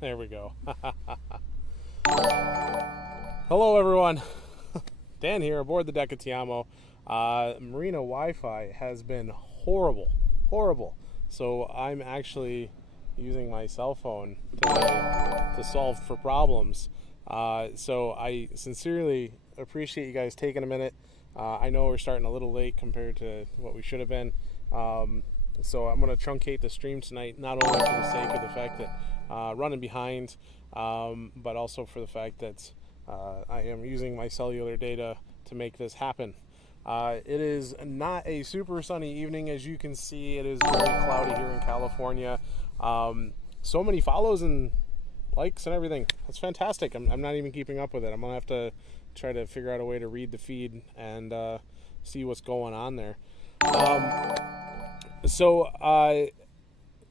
There we go. Hello, everyone. Dan here aboard the deck of Tiamo. Marina Wi-Fi has been horrible, horrible. So I'm actually using my cell phone today to solve for problems. So I sincerely appreciate you guys taking a minute. I know we're starting a little late compared to what we should have been. So I'm going to truncate the stream tonight, not only for the sake of the fact that running behind, but also for the fact that I am using my cellular data to make this happen. It is not a super sunny evening, as you can see. It is very cloudy here in California. So many follows and likes and everything. That's fantastic. I'm not even keeping up with it. I'm going to have to try to figure out a way to read the feed and see what's going on there.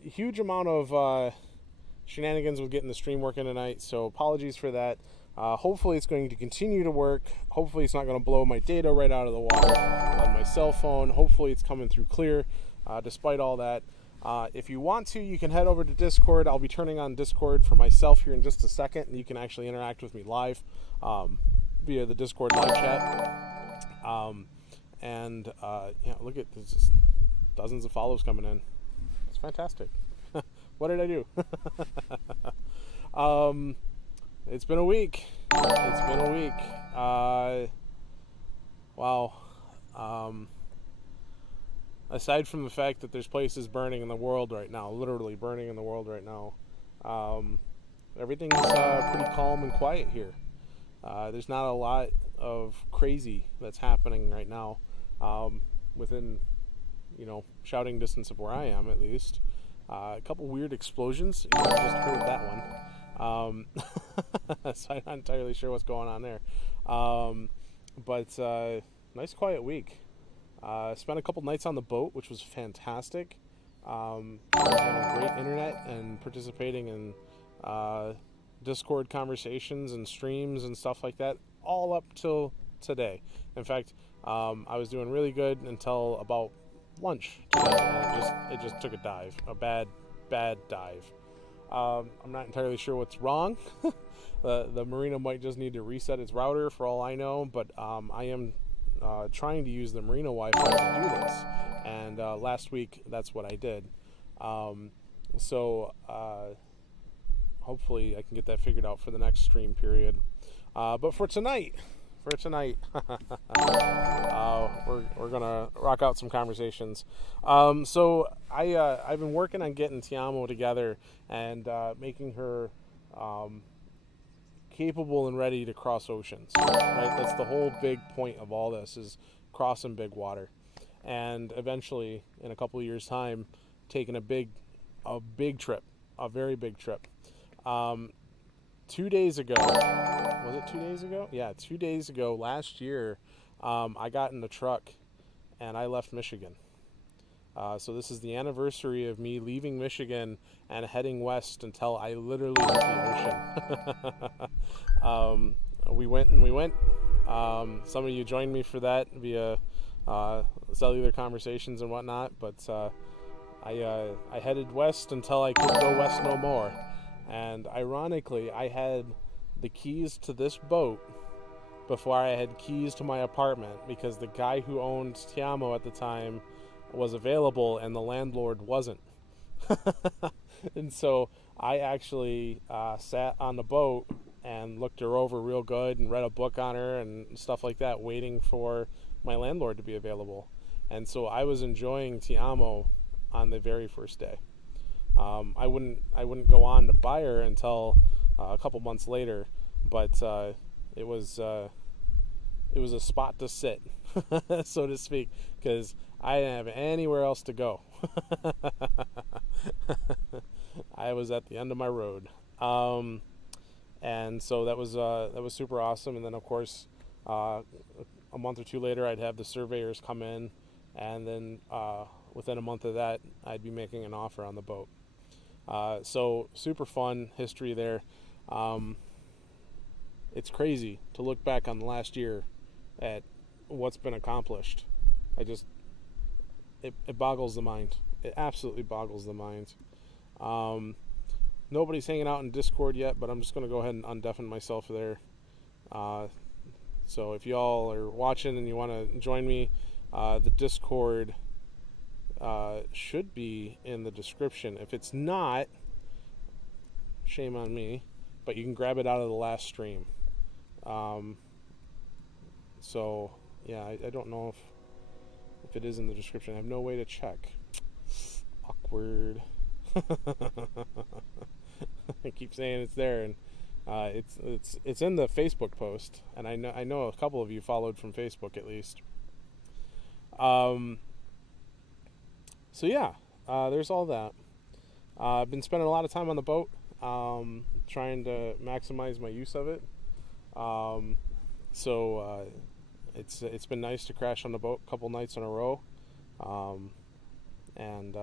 Huge amount of shenanigans with getting the stream working tonight, so apologies for that. Hopefully it's going to continue to work. Hopefully it's not going to blow my data right out of the water on my cell phone. Hopefully it's coming through clear despite all that. If you want to, you can head over to Discord. I'll be turning on Discord for myself here in just a second, and you can actually interact with me live via the Discord live chat. Look at there's just dozens of follows coming in. It's fantastic. What did I do? It's been a week. Wow. Aside from the fact that there's places burning in the world right now, literally burning in the world right now, everything's pretty calm and quiet here. There's not a lot of crazy that's happening right now within, shouting distance of where I am, at least. A couple weird explosions. You just heard that one. So I'm not entirely sure what's going on there. But nice quiet week. Spent a couple nights on the boat, which was fantastic. Having great internet and participating in Discord conversations and streams and stuff like that, all up till today. In fact, I was doing really good until about lunch today, and it just took a dive, a bad dive. I'm not entirely sure what's wrong. The Marina might just need to reset its router for all I know, but I am trying to use the Marina Wi-Fi to do this, and last week that's what I did. Hopefully I can get that figured out for the next stream period. But for tonight, we're gonna rock out some conversations. I've been working on getting Tiamo together and making her capable and ready to cross oceans. Right, that's the whole big point of all this, is crossing big water, and eventually, in a couple of years' time, taking a big trip, a very big trip. 2 days ago, was it 2 days ago? Yeah, 2 days ago last year, I got in the truck and I left Michigan. So this is the anniversary of me leaving Michigan and heading west until I literally hit the ocean. We went. Some of you joined me for that via cellular conversations and whatnot, but I headed west until I could go west no more. And ironically, I had the keys to this boat before I had keys to my apartment, because the guy who owned Tiamo at the time was available and the landlord wasn't. And so I actually sat on the boat and looked her over real good and read a book on her and stuff like that, waiting for my landlord to be available. And so I was enjoying Tiamo on the very first day. I wouldn't go on to buy her until a couple months later, but it was a spot to sit, so to speak, because I didn't have anywhere else to go. I was at the end of my road, and so that was super awesome. And then, of course, a month or two later, I'd have the surveyors come in, and then within a month of that, I'd be making an offer on the boat. So super fun history there. It's crazy to look back on the last year at what's been accomplished. It boggles the mind. It absolutely boggles the mind. Nobody's hanging out in Discord yet, but I'm just going to go ahead and undeafen myself there. So if y'all are watching and you want to join me, the Discord should be in the description. If it's not, shame on me, but you can grab it out of the last stream. So yeah, I don't know if it is in the description. I have no way to check. Awkward. I keep saying it's there, and it's in the Facebook post, and I know a couple of you followed from Facebook at least. So yeah, there's all that. I've been spending a lot of time on the boat, trying to maximize my use of it. So it's been nice to crash on the boat a couple nights in a row, and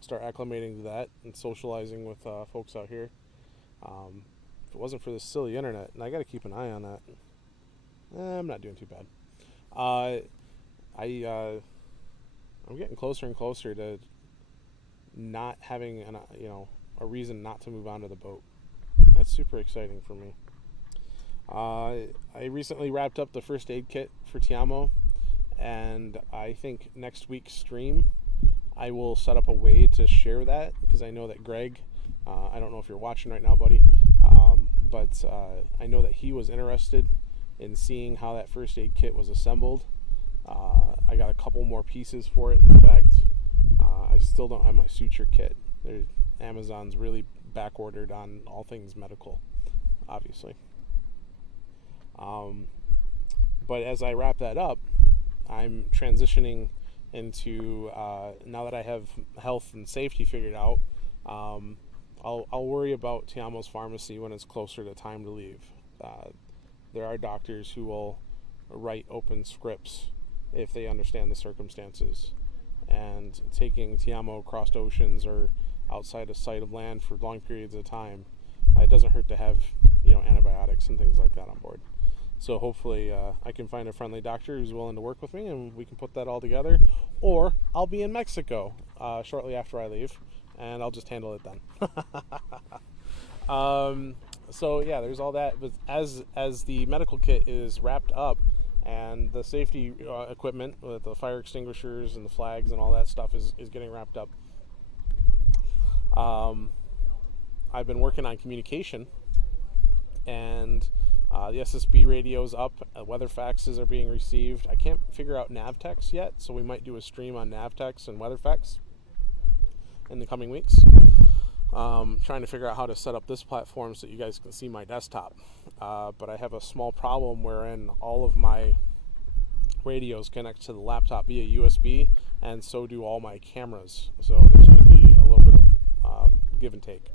start acclimating to that and socializing with folks out here. If it wasn't for this silly internet, and I got to keep an eye on that, I'm not doing too bad. I'm getting closer and closer to not having a reason not to move on to the boat. That's super exciting for me. I recently wrapped up the first aid kit for Tiamo, and I think next week's stream I will set up a way to share that, because I know that Greg, I don't know if you're watching right now, buddy, but I know that he was interested in seeing how that first aid kit was assembled. I got a couple more pieces for it, in fact. I still don't have my suture kit. Amazon's really back ordered on all things medical, obviously. But as I wrap that up, I'm transitioning into, now that I have health and safety figured out, I'll worry about Tiamo's pharmacy when it's closer to time to leave. There are doctors who will write open scripts if they understand the circumstances, and taking Tiamo across oceans or outside of sight of land for long periods of time, it doesn't hurt to have antibiotics and things like that on board. So hopefully I can find a friendly doctor who's willing to work with me, and we can put that all together. Or I'll be in Mexico shortly after I leave, and I'll just handle it then. So yeah, there's all that. But as the medical kit is wrapped up, and the safety equipment with the fire extinguishers and the flags and all that stuff is getting wrapped up, I've been working on communication, and the SSB radio's up, weather faxes are being received. I can't figure out Navtex yet, so we might do a stream on Navtex and weather fax in the coming weeks. Trying to figure out how to set up this platform so that you guys can see my desktop. But I have a small problem wherein all of my radios connect to the laptop via USB, and so do all my cameras. So there's going to be a little bit of give and take.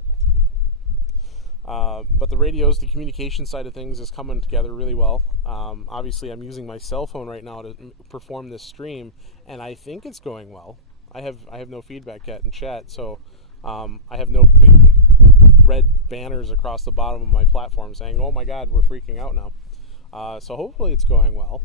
But the radios, the communication side of things is coming together really well. Obviously, I'm using my cell phone right now to perform this stream, and I think it's going well. I have no feedback yet in chat, so I have no big red banners across the bottom of my platform saying, "Oh my God, we're freaking out now." So hopefully it's going well.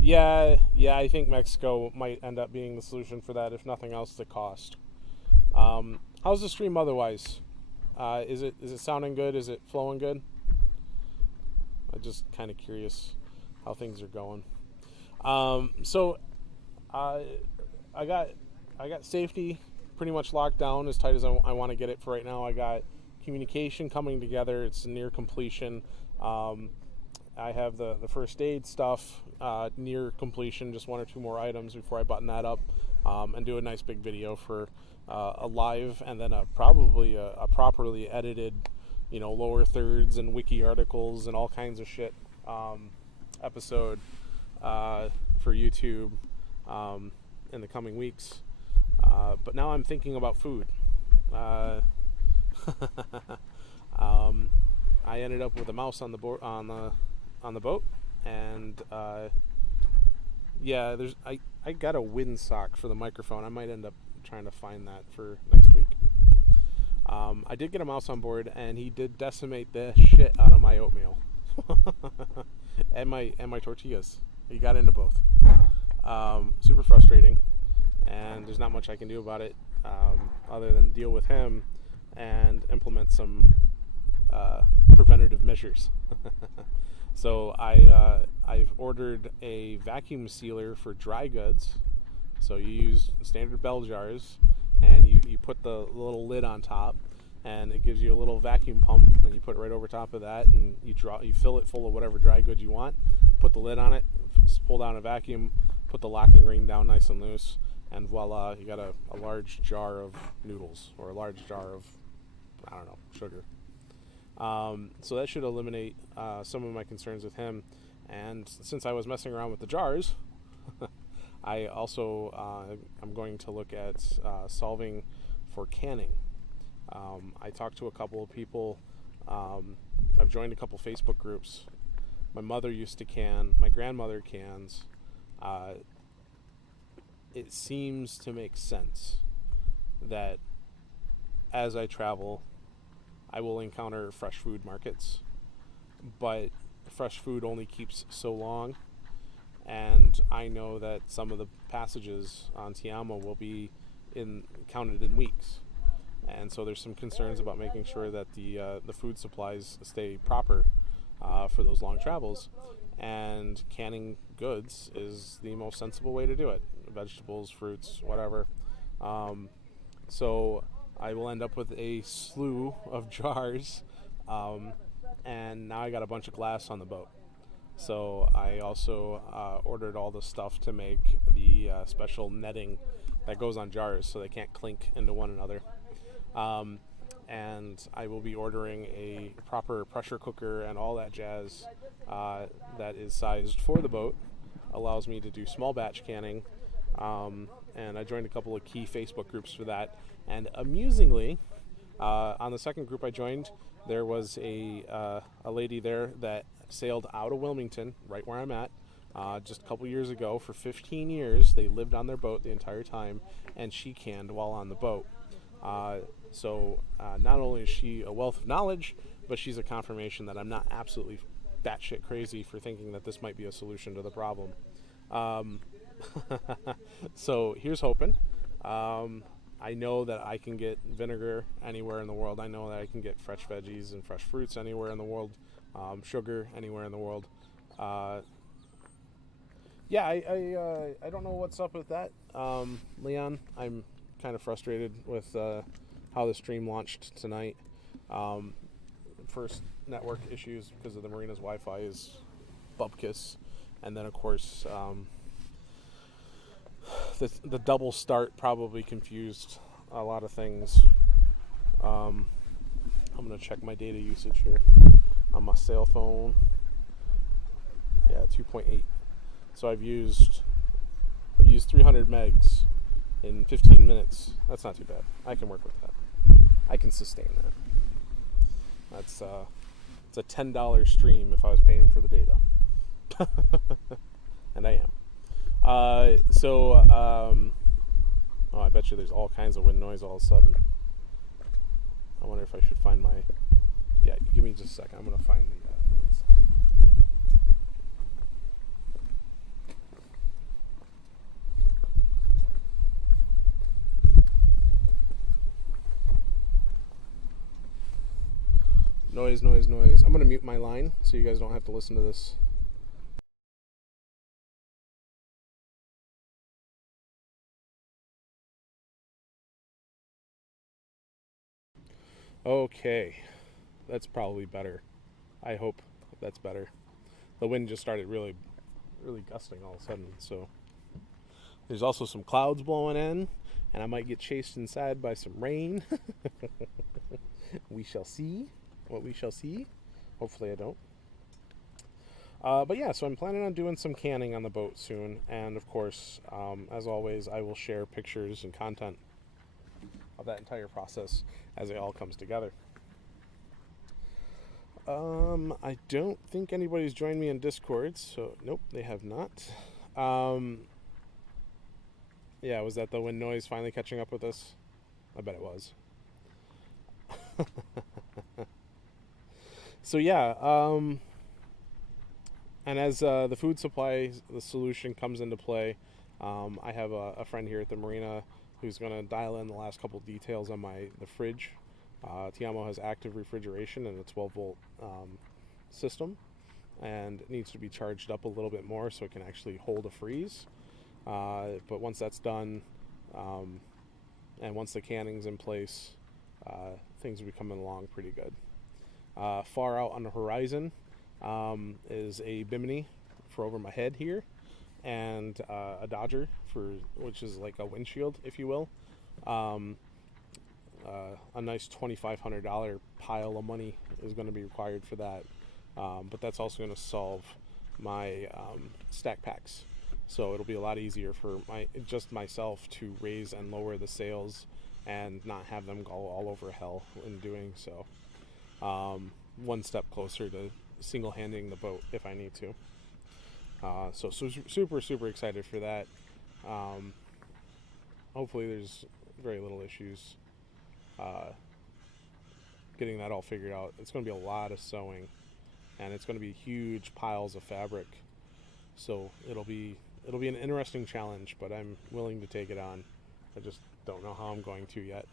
Yeah, I think Mexico might end up being the solution for that, if nothing else, the cost. How's the stream otherwise? Is it sounding good? Is it flowing good? I'm just kind of curious how things are going. So I got safety pretty much locked down as tight as I want to get it for right now. I got communication coming together. It's near completion. I have the first aid stuff near completion, just one or two more items before I button that up and do a nice big video for a live, and then probably a properly edited, lower thirds and wiki articles and all kinds of shit episode for YouTube in the coming weeks. But now I'm thinking about food. I ended up with a mouse on the board on the boat, and yeah, I got a windsock for the microphone. I might end up trying to find that for next week. I did get a mouse on board, and he did decimate the shit out of my oatmeal and my tortillas. He got into both. Super frustrating, and there's not much I can do about it other than deal with him and implement some preventative measures. So I've ordered a vacuum sealer for dry goods. So you use standard bell jars, and you put the little lid on top, and it gives you a little vacuum pump, and you put it right over top of that, and you fill it full of whatever dry goods you want, put the lid on it, pull down a vacuum, put the locking ring down nice and loose, and voila, you got a large jar of noodles, or a large jar of, I don't know, sugar. So that should eliminate some of my concerns with him. And since I was messing around with the jars, I also I'm going to look at solving for canning. I talked to a couple of people. I've joined a couple Facebook groups. My mother used to can. My grandmother cans. It seems to make sense that as I travel, I will encounter fresh food markets, but fresh food only keeps so long, and I know that some of the passages on Tiamo will be counted in weeks, and so there's some concerns about making sure that the food supplies stay proper for those long travels, and canning goods is the most sensible way to do it. Vegetables, fruits, whatever. So I will end up with a slew of jars, and now I got a bunch of glass on the boat. So I also ordered all the stuff to make the special netting that goes on jars so they can't clink into one another. And I will be ordering a proper pressure cooker and all that jazz that is sized for the boat. Allows me to do small batch canning. And I joined a couple of key Facebook groups for that. And amusingly, on the second group I joined, there was a lady there that sailed out of Wilmington, right where I'm at, just a couple years ago. For 15 years, they lived on their boat the entire time, and she canned while on the boat. So not only is she a wealth of knowledge, but she's a confirmation that I'm not absolutely batshit crazy for thinking that this might be a solution to the problem. So here's hoping. I know that I can get vinegar anywhere in the world. I know that I can get fresh veggies and fresh fruits anywhere in the world. Sugar anywhere in the world. Yeah, I don't know what's up with that, Leon. I'm kind of frustrated with how the stream launched tonight. First, network issues because of the marina's Wi-Fi is bupkis, and then of course the double start probably confused a lot of things. I'm gonna check my data usage here on my cell phone. Yeah, 2.8. So I've used 300 megs in 15 minutes. That's not too bad. I can work with that. I can sustain that. That's it's a $10 stream if I was paying for the data. And I am. Oh, I bet you there's all kinds of wind noise all of a sudden. I wonder if I should find my... Yeah, give me just a second. I'm going to find the wind sound. Noise. I'm going to mute my line so you guys don't have to listen to this. Okay, that's probably better. I hope that's better. The wind just started really gusting all of a sudden, so there's also some clouds blowing in, and I might get chased inside by some rain. We shall see what we shall see. Hopefully I don't. But yeah, so I'm planning on doing some canning on the boat soon, and of course, as always, I will share pictures and content of that entire process as it all comes together. I don't think anybody's joined me in Discord, so nope, they have not. Yeah, was that the wind noise finally catching up with us? I bet it was. So yeah, And as the food supply, the solution comes into play, I have a friend here at the marina who's going to dial in the last couple details on the fridge. Tiamo has active refrigeration and a 12-volt system, and it needs to be charged up a little bit more so it can actually hold a freeze. But once that's done, and once the canning's in place, things will be coming along pretty good. Far out on the horizon is a Bimini for over my head here, and a Dodger which is like a windshield, if you will. A nice $2,500 pile of money is going to be required for that, but that's also going to solve my stack packs. So it'll be a lot easier for myself to raise and lower the sails and not have them go all over hell in doing so. One step closer to single-handing the boat if I need to. So super excited for that. Hopefully there's very little issues getting that all figured out. It's going to be a lot of sewing, and it's going to be huge piles of fabric. So it'll be an interesting challenge, but I'm willing to take it on. I just don't know how I'm going to yet.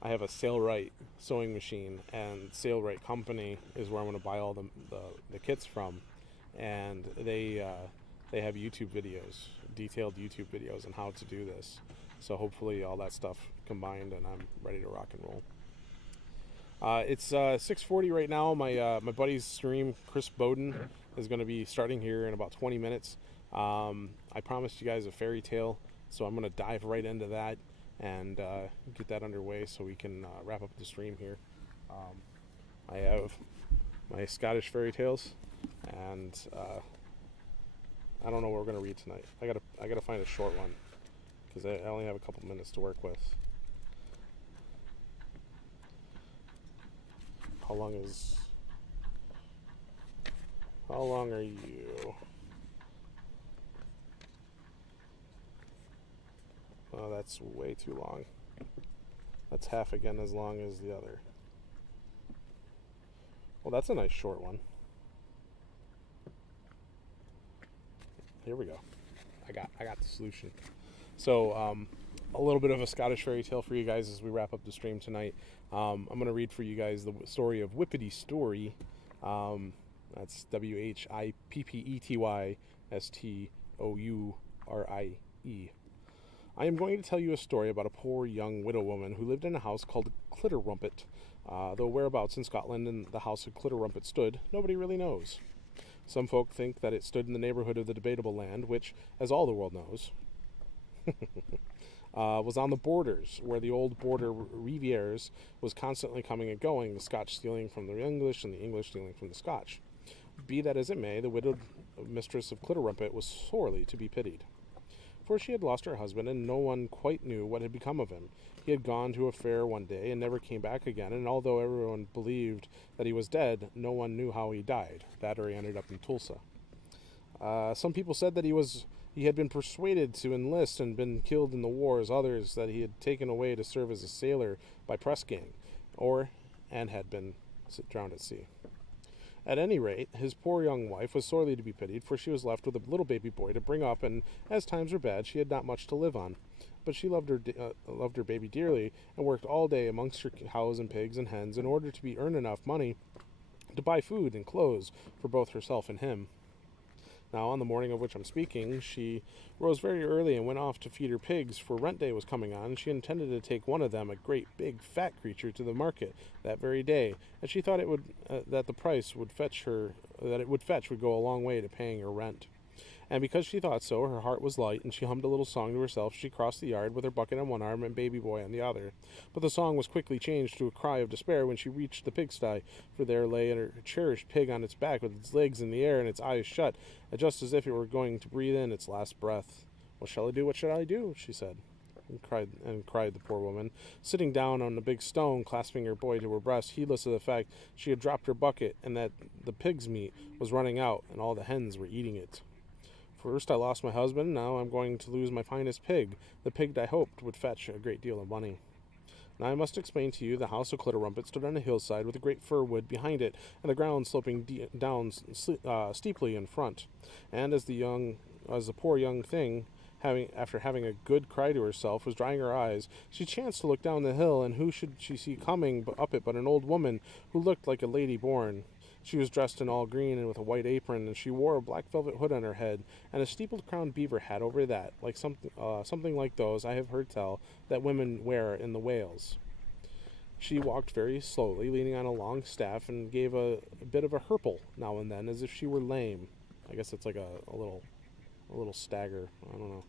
I have a Sailrite sewing machine, and Sailrite Company is where I'm going to buy all the kits from, and they have YouTube videos, detailed YouTube videos on how to do this. So hopefully all that stuff combined, and I'm ready to rock and roll. It's 6:40 right now. My buddy's stream, Chris Bowden, is going to be starting here in about 20 minutes. I promised you guys a fairy tale, so I'm going to dive right into that and get that underway so we can wrap up the stream here. I have my Scottish fairy tales, and I don't know what we're going to read tonight. I gotta find a short one because I only have a couple minutes to work with. How long are you? Oh, that's way too long. That's half again as long as the other. Well, that's a nice short one. Here we go. I got the solution. So, a little bit of a Scottish fairy tale for you guys as we wrap up the stream tonight. I'm going to read for you guys the story of Whippety Story. That's WHIPPETYSTOURIE. I am going to tell you a story about a poor young widow woman who lived in a house called Clitterrumpet. Though whereabouts in Scotland and the house of Clitterrumpet stood, nobody really knows. Some folk think that it stood in the neighborhood of the Debatable Land, which, as all the world knows, was on the borders, where the old border rivières was constantly coming and going, the Scotch stealing from the English and the English stealing from the Scotch. Be that as it may, the widowed mistress of Clitterrumpet was sorely to be pitied. For she had lost her husband, and no one quite knew what had become of him. He had gone to a fair one day and never came back again, and although everyone believed that he was dead, no one knew how he died. That or he ended up in Tulsa. Some people said that he had been persuaded to enlist and been killed in the wars, others that he had taken away to serve as a sailor by press gang, and had been drowned at sea. At any rate, his poor young wife was sorely to be pitied, for she was left with a little baby boy to bring up, and as times were bad, she had not much to live on. But she loved her baby dearly, and worked all day amongst her cows and pigs and hens in order to earn enough money to buy food and clothes for both herself and him. Now, on the morning of which I'm speaking, she rose very early and went off to feed her pigs, for rent day was coming on, and she intended to take one of them, a great big fat creature, to the market that very day, and she thought that the price would fetch would go a long way to paying her rent. And because she thought so, her heart was light, and she hummed a little song to herself. She crossed the yard with her bucket on one arm and baby boy on the other. But the song was quickly changed to a cry of despair when she reached the pigsty, for there lay her cherished pig on its back with its legs in the air and its eyes shut, just as if it were going to breathe in its last breath. "What shall I do? What shall I do?" she said, and cried the poor woman, sitting down on a big stone, clasping her boy to her breast, heedless of the fact she had dropped her bucket and that the pig's meat was running out and all the hens were eating it. "First I lost my husband, now I'm going to lose my finest pig, the pig I hoped would fetch a great deal of money. Now I must explain to you the house of Clitterrumpet stood on a hillside with a great fir wood behind it, and the ground sloping down steeply in front. And as the poor young thing, after having a good cry to herself, was drying her eyes, she chanced to look down the hill, and who should she see coming up it but an old woman who looked like a lady born. She was dressed in all green and with a white apron, and she wore a black velvet hood on her head, and a steeple-crowned beaver hat over that, like something like those I have heard tell that women wear in the Wales. She walked very slowly, leaning on a long staff, and gave a bit of a hirple now and then, as if she were lame. I guess it's like a little stagger. I don't know.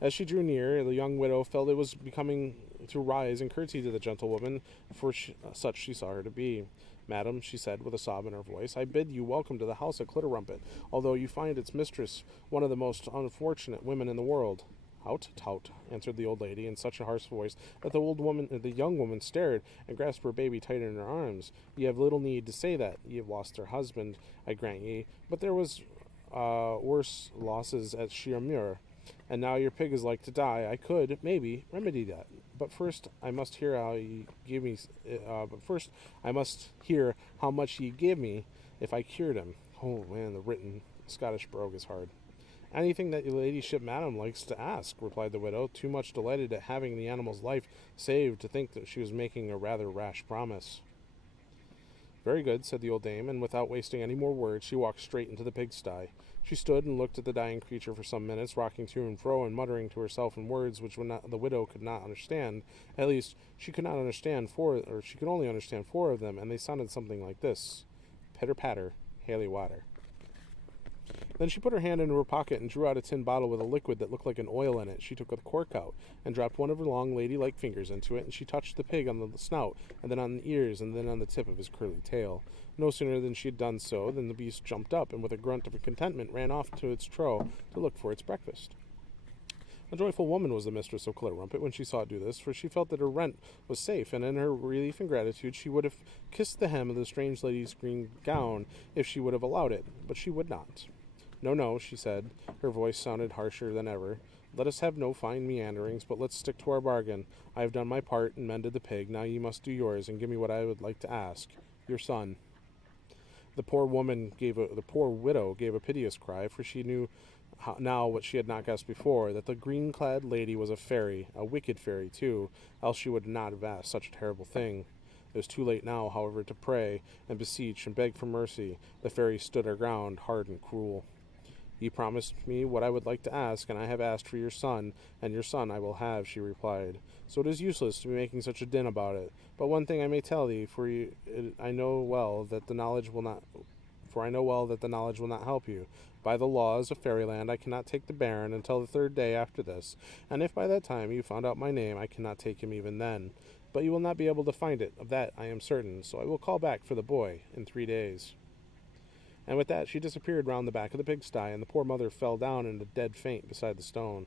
As she drew near, the young widow felt it was becoming to rise and curtsy to the gentlewoman, for such she saw her to be. Madam, she said, with a sob in her voice, I bid you welcome to the house of Clitterrumpet, although you find its mistress one of the most unfortunate women in the world. Hout, tout, answered the old lady in such a harsh voice that the young woman stared and grasped her baby tight in her arms. Ye have little need to say that. Ye have lost her husband, I grant ye, but there was worse losses at Sheermuir, and now your pig is like to die. I could, maybe, remedy that. But first, I must hear how ye give me. But first, I must hear how much ye give me if I cured him. Oh man, the written Scottish brogue is hard. Anything that your ladyship, madam, likes to ask, replied the widow, too much delighted at having the animal's life saved to think that she was making a rather rash promise. Very good, said the old dame, and without wasting any more words, she walked straight into the pigsty. She stood and looked at the dying creature for some minutes, rocking to and fro and muttering to herself in words which the widow could not understand. At least, she could only understand four of them, and they sounded something like this: pitter-patter, haly-water. Then she put her hand into her pocket and drew out a tin bottle with a liquid that looked like an oil in it. She took the cork out and dropped one of her long ladylike fingers into it, and she touched the pig on the snout, and then on the ears, and then on the tip of his curly tail. No sooner than she had done so than the beast jumped up, and with a grunt of contentment ran off to its trough to look for its breakfast. A joyful woman was the mistress of Clitterrumpet when she saw it do this, for she felt that her rent was safe, and in her relief and gratitude she would have kissed the hem of the strange lady's green gown if she would have allowed it, but she would not. No, no, she said. Her voice sounded harsher than ever. Let us have no fine meanderings, but let's stick to our bargain. I have done my part and mended the pig. Now ye must do yours, and give me what I would like to ask. Your son. The poor widow gave a piteous cry, for she knew now what she had not guessed before, that the green-clad lady was a fairy, a wicked fairy, too, else she would not have asked such a terrible thing. It was too late now, however, to pray and beseech and beg for mercy. The fairy stood her ground, hard and cruel. Ye promised me what I would like to ask, and I have asked for your son, and your son I will have, she replied. So it is useless to be making such a din about it. But one thing I may tell thee, I know well that the knowledge will not help you. By the laws of Fairyland, I cannot take the Baron until the 3rd day after this, and if by that time you found out my name, I cannot take him even then. But you will not be able to find it, of that I am certain, so I will call back for the boy in 3 days. And with that she disappeared round the back of the pigsty, and the poor mother fell down in a dead faint beside the stone.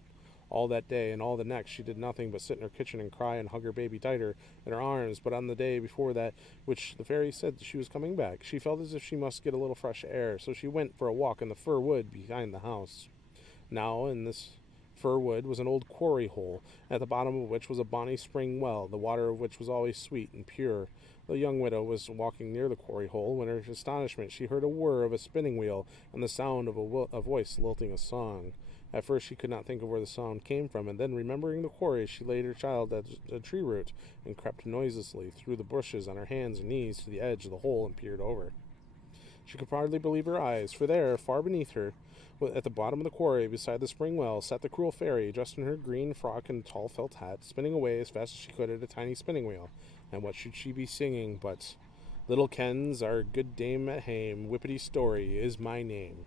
All that day and all the next she did nothing but sit in her kitchen and cry and hug her baby tighter in her arms, but on the day before that, which the fairy said she was coming back, she felt as if she must get a little fresh air, so she went for a walk in the fir wood behind the house. Now in this fir wood was an old quarry hole, at the bottom of which was a bonny spring well, the water of which was always sweet and pure. The young widow was walking near the quarry hole when, to her astonishment, she heard a whir of a spinning wheel and the sound of a voice lilting a song. At first she could not think of where the sound came from, and then, remembering the quarry, she laid her child at a tree root and crept noiselessly through the bushes on her hands and knees to the edge of the hole and peered over. She could hardly believe her eyes, for there, far beneath her, at the bottom of the quarry, beside the spring well, sat the cruel fairy, dressed in her green frock and tall felt hat, spinning away as fast as she could at a tiny spinning wheel. And what should she be singing but, "Little Kens, our good dame at hame, Whippety Story is my name."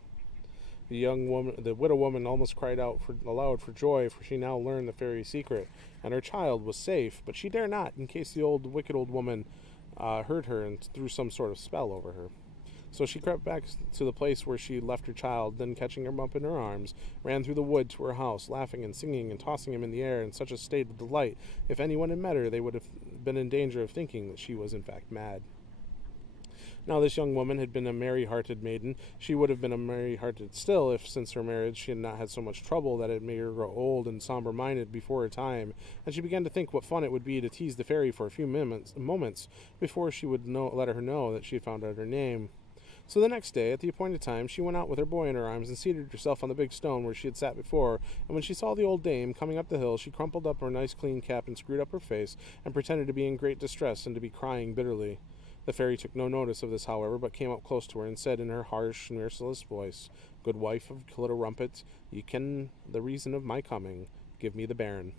The widow woman almost cried out aloud for joy, for she now learned the fairy's secret, and her child was safe, but she dare not, in case the wicked old woman heard her and threw some sort of spell over her. So she crept back to the place where she had left her child, then catching him up in her arms, ran through the wood to her house, laughing and singing and tossing him in the air in such a state of delight, if anyone had met her, they would have been in danger of thinking that she was in fact mad. Now this young woman had been a merry-hearted maiden. She would have been a merry-hearted still if, since her marriage, she had not had so much trouble that it made her grow old and somber-minded before her time, and she began to think what fun it would be to tease the fairy for a few moments before she would let her know that she had found out her name. So the next day, at the appointed time, she went out with her boy in her arms and seated herself on the big stone where she had sat before, and when she saw the old dame coming up the hill, she crumpled up her nice clean cap and screwed up her face, and pretended to be in great distress and to be crying bitterly. The fairy took no notice of this, however, but came up close to her and said in her harsh, merciless voice, "Good wife of Clitterrumpet, ye ken the reason of my coming. Give me the bairn."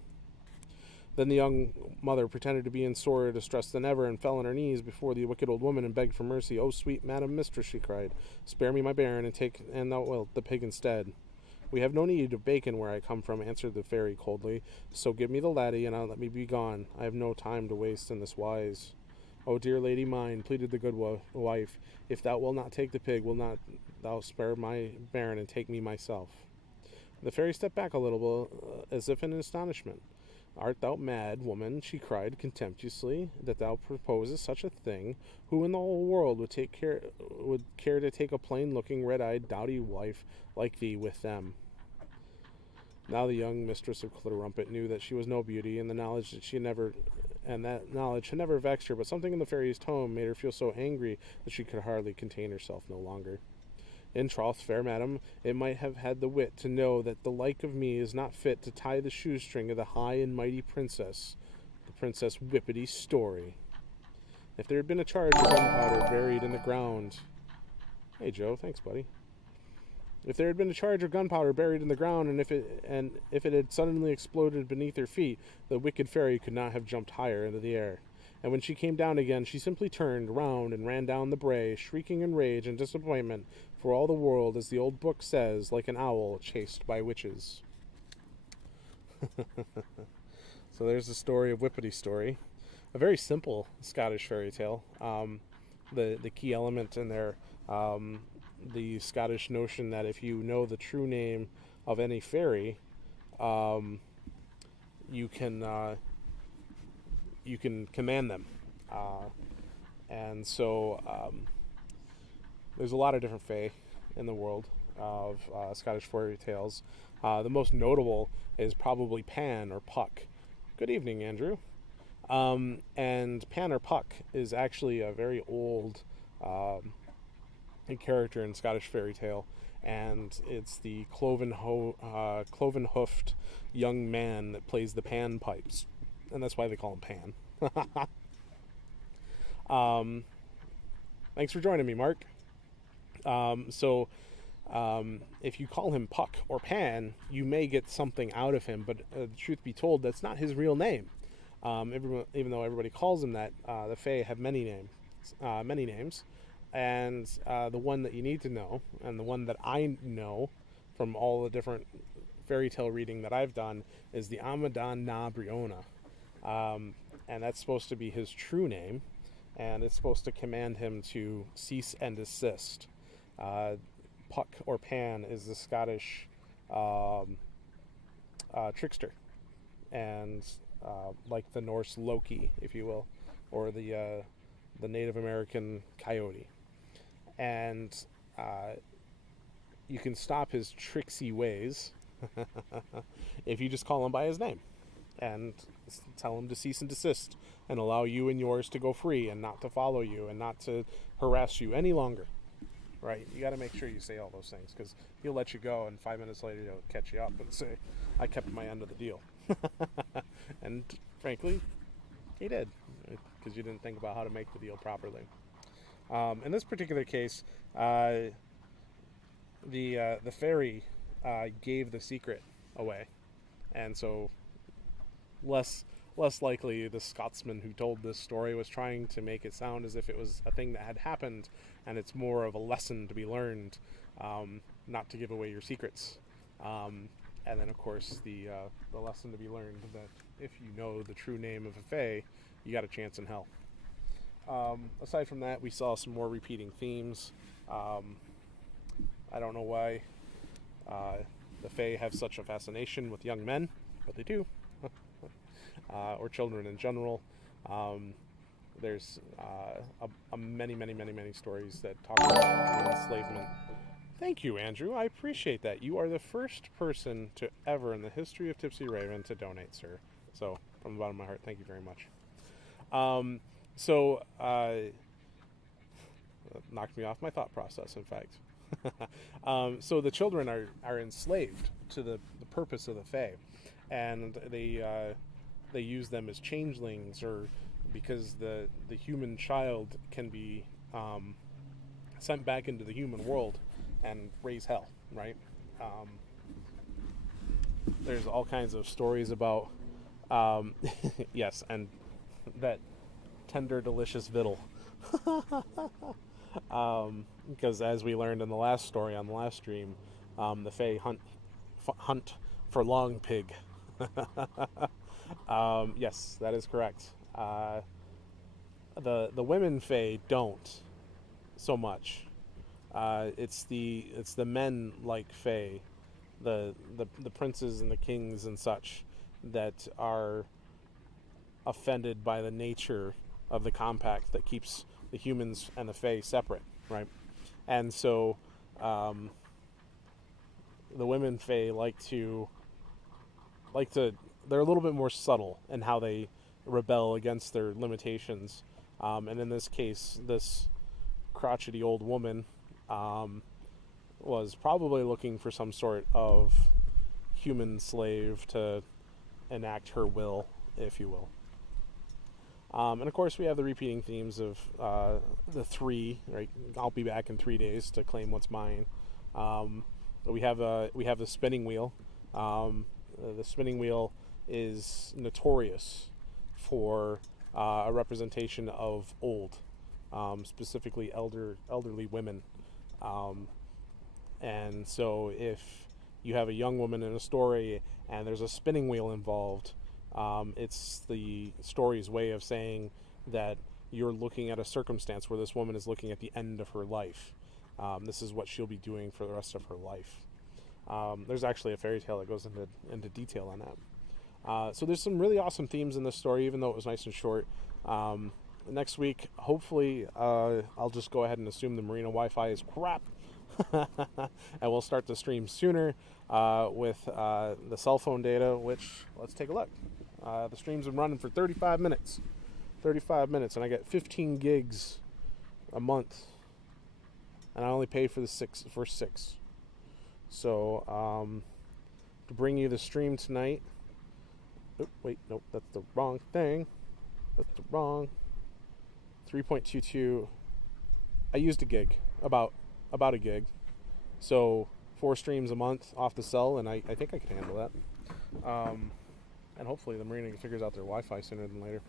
Then the young mother pretended to be in sorer distress than ever, and fell on her knees before the wicked old woman and begged for mercy. "Oh, sweet madam mistress," she cried, "spare me my bairn, and take and thou wilt the pig instead." "We have no need of bacon where I come from," answered the fairy coldly, "so give me the laddie, and let me be gone. I have no time to waste in this wise." "O dear lady mine," pleaded the good wife, "if thou wilt not take the pig, will not thou spare my bairn and take me myself?" The fairy stepped back a little, as if in astonishment. "Art thou mad, woman?" she cried contemptuously, "that thou proposest such a thing? Who in the whole world would care to take a plain-looking, red-eyed, dowdy wife like thee with them?" Now the young mistress of Clitterrumpet knew that she was no beauty, and that knowledge had never vexed her, but something in the fairy's tone made her feel so angry that she could hardly contain herself no longer. "In troth, fair madam, it might have had the wit to know that the like of me is not fit to tie the shoestring of the high and mighty princess, the Princess Whippety Story. If there had been a charge of gunpowder buried in the ground..." Hey, Joe, thanks, buddy. "If there had been a charge of gunpowder buried in the ground, and if it had suddenly exploded beneath her feet, the wicked fairy could not have jumped higher into the air. And when she came down again, she simply turned round and ran down the brae, shrieking in rage and disappointment, for all the world, as the old book says, like an owl chased by witches." So there's the story of Whippety Story. A very simple Scottish fairy tale. The key element in there, the Scottish notion that if you know the true name of any fairy, you can command them, and so there's a lot of different fae in the world of Scottish fairy tales. The most notable is probably Pan or Puck. Good evening, Andrew. And Pan or Puck is actually a very old character in Scottish fairy tale, and it's the cloven-hoofed young man that plays the pan pipes, and that's why they call him Pan. Thanks for joining me, Mark. If you call him Puck or Pan, you may get something out of him, but truth be told, that's not his real name. Even though everybody calls him that, the Fae have many names, and the one that you need to know, and the one that I know from all the different fairy tale reading that I've done, is the Amadan na Briona, and that's supposed to be his true name, and it's supposed to command him to cease and desist. Puck or Pan is the Scottish trickster, and like the Norse Loki, if you will, or the Native American coyote. And you can stop his tricksy ways if you just call him by his name and tell him to cease and desist and allow you and yours to go free and not to follow you and not to harass you any longer. Right? You got to make sure you say all those things, because he'll let you go, and 5 minutes later he'll catch you up and say, "I kept my end of the deal." And frankly, he did, because you didn't think about how to make the deal properly. In this particular case, the fairy gave the secret away, and so less likely the Scotsman who told this story was trying to make it sound as if it was a thing that had happened, and it's more of a lesson to be learned, not to give away your secrets. And then, of course, the lesson to be learned that if you know the true name of a fae, you got a chance in hell. Aside from that, we saw some more repeating themes. I don't know why the fae have such a fascination with young men, but they do. Or children in general. There's many, many, many, many stories that talk about enslavement. Thank you, Andrew. I appreciate that. You are the first person to ever in the history of Tipsy Raven to donate, sir. So, from the bottom of my heart, thank you very much. Knocked me off my thought process, in fact. So the children are enslaved to the purpose of the Fae, and they use them as changelings, or because the human child can be sent back into the human world and raise hell, right? There's all kinds of stories about yes, and that tender, delicious victual. Because as we learned in the last story on the last stream, the Fae hunt for long pig. Yes, that is correct. The women Fae don't so much. It's the men like Fae, the princes and the kings and such, that are offended by the nature of the compact that keeps the humans and the Fae separate, right? And so the women Fae like to they're a little bit more subtle in how they rebel against their limitations, and in this case, this crotchety old woman was probably looking for some sort of human slave to enact her will, if you will. And of course, we have the repeating themes of the three. Right, I'll be back in 3 days to claim what's mine. We have the spinning wheel. The spinning wheel is notorious for a representation of old, specifically elderly women. And so, if you have a young woman in a story and there's a spinning wheel involved, it's the story's way of saying that you're looking at a circumstance where this woman is looking at the end of her life. This is what she'll be doing for the rest of her life. There's actually a fairy tale that goes into detail on that. So there's some really awesome themes in this story, even though it was nice and short. Next week, hopefully, I'll just go ahead and assume the Marina Wi-Fi is crap. And we'll start the stream sooner with the cell phone data, which, let's take a look. The stream's been running for 35 minutes. 35 minutes, and I get 15 gigs a month. And I only pay for first six. So, to bring you the stream tonight... Oh, wait, nope, that's the wrong thing. That's the wrong... 3.22. I used a gig. About a gig. So 4 streams a month off the cell, and I think I can handle that. And hopefully the Marina figures out their Wi-Fi sooner than later.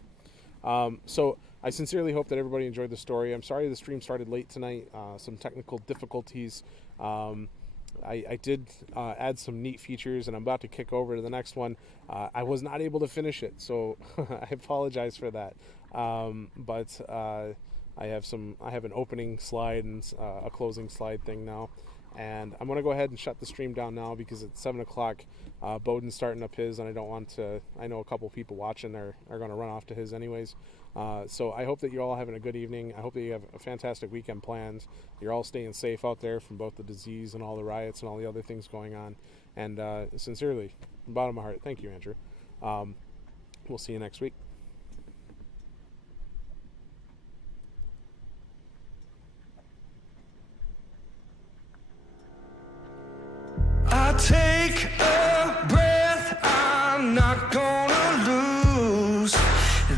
So I sincerely hope that everybody enjoyed the story. I'm sorry the stream started late tonight. Some technical difficulties. I did add some neat features, and I'm about to kick over to the next one. I was not able to finish it, so I apologize for that. But I have an opening slide and a closing slide thing now, and I'm gonna go ahead and shut the stream down now because it's 7 o'clock. Bowden's starting up his, and I don't want to. I know a couple people watching are gonna run off to his anyways. So I hope that you're all having a good evening. I hope that you have a fantastic weekend planned. You're all staying safe out there from both the disease and all the riots and all the other things going on. And sincerely, from the bottom of my heart, thank you, Andrew. We'll see you next week. I take a breath, I'm not gonna lose.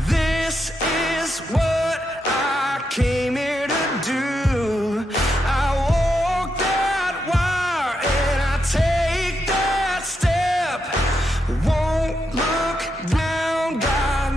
This is what I came here to do. I walk that wire and I take that step. Won't look down, got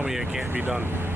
tell me it can't be done.